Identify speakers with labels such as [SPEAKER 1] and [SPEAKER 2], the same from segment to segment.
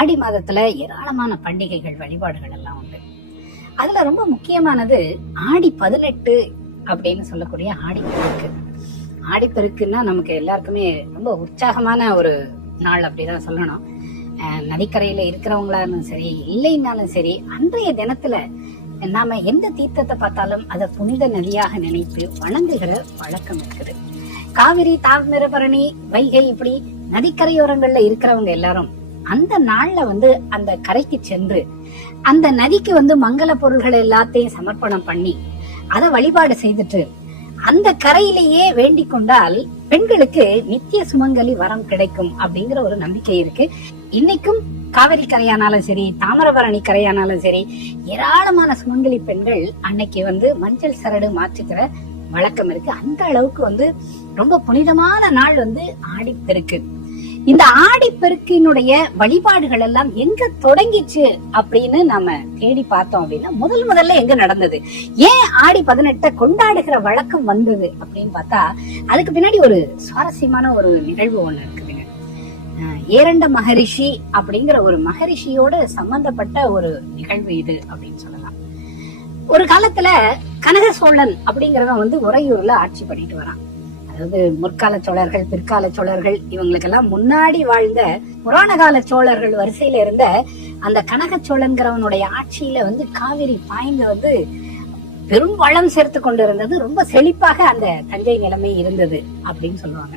[SPEAKER 1] ஆடி மாதத்துல ஏராளமான பண்டிகைகள் வழிபாடுகள் எல்லாம் உண்டு. அதுல ரொம்ப முக்கியமானது ஆடி பதினெட்டு அப்படின்னு சொல்லக்கூடிய ஆடிப்பெருக்கு ஆடிப்பெருக்குன்னா நமக்கு எல்லாருக்குமே ரொம்ப உற்சாகமான ஒரு நாள் அப்படிதான் சொல்லணும். நதிக்கரையில இருக்கிறவங்களா இருந்தாலும் சரி இல்லைன்னாலும் சரி அன்றைய தினத்துல நாம எந்த தீர்த்தத்தை பார்த்தாலும் அதை புனித நதியாக நினைத்து வணங்குகிற வழக்கம் இருக்குது. காவிரி தாமிரபரணி வைகை இப்படி நதிக்கரையோரங்கள்ல இருக்கிறவங்க எல்லாரும் அந்த நாள்ல வந்து அந்த கரைக்கு சென்று அந்த நதிக்கு வந்து மங்கள பொருள்கள் எல்லாத்தையும் சமர்ப்பணம் பண்ணி அதை வழிபாடு செய்துட்டு அந்த கரையிலேயே வேண்டிக் கொண்டால் பெண்களுக்கு நித்திய சுமங்கலி வரம் கிடைக்கும் அப்படிங்கிற ஒரு நம்பிக்கை இருக்கு. இன்னைக்கும் காவிரி கரையானாலும் சரி தாமிரபரணி கரையானாலும் சரி ஏராளமான சுமங்கலி பெண்கள் அன்னைக்கு வந்து மஞ்சள் சரடு மாற்றுக்கிற வழக்கம் இருக்கு. அந்த அளவுக்கு வந்து ரொம்ப புனிதமான நாள் வந்து ஆடிப்பெருக்கு இந்த ஆடிப்பெருக்கினுடைய வழிபாடுகள் எல்லாம் எங்க தொடங்கிச்சு அப்படின்னு நாம தேடி பார்த்தோம் அப்படின்னா முதல் முதல்ல எங்க நடந்தது? ஏன் ஆடி பதினெட்டை கொண்டாடுகிற வழக்கம் வந்தது அப்படின்னு பார்த்தா அதுக்கு பின்னாடி ஒரு சுவாரஸ்யமான ஒரு நிகழ்வு ஒண்ணு இருக்குதுங்க. ஏரண்ட மகரிஷி அப்படிங்கிற ஒரு மகரிஷியோட சம்பந்தப்பட்ட ஒரு நிகழ்வு இது அப்படின்னு சொல்லலாம். ஒரு காலத்துல கனக சோழன் அப்படிங்கிறவன் வந்து உறையூர்ல ஆட்சி பண்ணிட்டு வரான். அதாவது முற்கால சோழர்கள் பிற்கால சோழர்கள் இவங்களுக்கெல்லாம் முன்னாடி வாழ்ந்த புராண கால சோழர்கள் வரிசையில இருந்த அந்த கனக சோழன்கிறவனுடைய ஆட்சியில வந்து காவிரி பாய்ந்து வந்து பெரும் வளம் சேர்த்து கொண்டிருந்தது. ரொம்ப செழிப்பாக அந்த தஞ்சை நிலைமை இருந்தது அப்படின்னு சொல்லுவாங்க.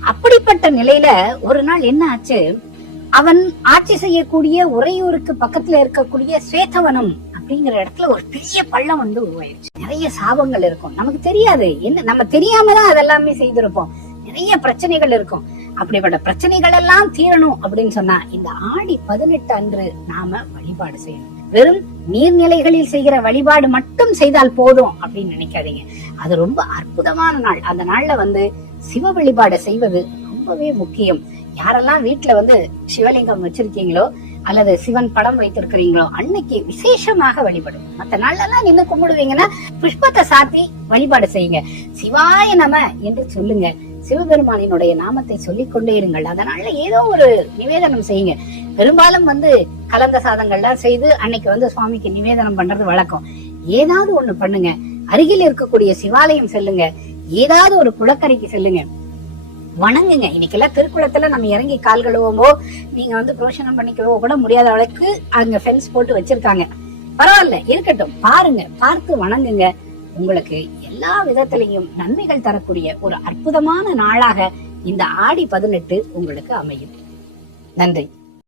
[SPEAKER 1] அப்படிப்பட்ட நிலையில ஒரு நாள் என்ன ஆச்சு? அவன் ஆட்சி செய்யக்கூடிய உறையூருக்கு பக்கத்துல இருக்கக்கூடிய ஸ்வேதவனம் அப்படிங்கிற இடத்துல ஒரு பெரிய பள்ளம் வந்து உருவாயிருச்சு. நிறைய சாபங்கள் இருக்கும். நமக்கு தெரியாது. என்ன நம்ம தெரியாம தான் அதெல்லாமே செய்திருப்போம். நிறைய பிரச்சனைகள் இருக்கும். அப்படிப்பட்ட பிரச்சனைகள் எல்லாம் தீரணும் அப்படின்னு சொன்னா இந்த ஆடி பதினெட்டு அன்று நாம வழிபாடு செய்யணும். வெறும் நீர்நிலைகளில் செய்கிற வழிபாடு மட்டும் செய்தால் போதும் அப்படின்னு நினைக்காதீங்க. அது ரொம்ப அற்புதமான நாள். அந்த நாள்ல வந்து சிவ வழிபாடு செய்வது ரொம்பவே முக்கியம். யாரெல்லாம் வீட்டுல வந்து சிவலிங்கம் வச்சிருக்கீங்களோ அல்லது சிவன் படம் வைத்திருக்கிறீங்களோ அன்னைக்கு விசேஷமாக வழிபடு. மத்த நாள்ல நின்னு கும்பிடுவீங்கன்னா புஷ்பத்தை சாத்தி வழிபாடு செய்யுங்க. சிவாய நம என்று சொல்லுங்க. சிவபெருமானினுடைய நாமத்தை சொல்லிக் கொண்டே இருங்கள். அதனால ஏதோ ஒரு நிவேதனம் செய்யுங்க. பெரும்பாலும் வந்து கலந்த சாதங்கள்லாம் செய்து அன்னைக்கு வந்து சுவாமிக்கு நிவேதனம் பண்றது வழக்கம். ஏதாவது ஒண்ணு பண்ணுங்க. அருகில் இருக்கக்கூடிய சிவாலயம் செல்லுங்க. ஏதாவது ஒரு குளக்கரைக்கு செல்லுங்க. வணங்குங்க. இன்னைக்கெல்லாம் திருக்குளத்துல நம்ம இறங்கி கால் கழுவோமோ நீங்க வந்து புரோஷனம் பண்ணிக்கவோ கூட முடியாத அளவுக்கு அங்க ஃபென்ஸ் போட்டு வச்சிருக்காங்க. பரவாயில்ல இருக்கட்டும். பாருங்க பார்த்து வணங்குங்க. உங்களுக்கு எல்லா விதத்திலையும் நன்மைகள் தரக்கூடிய ஒரு அற்புதமான நாளாக இந்த ஆடி பதினெட்டு உங்களுக்கு அமையும். நன்றி.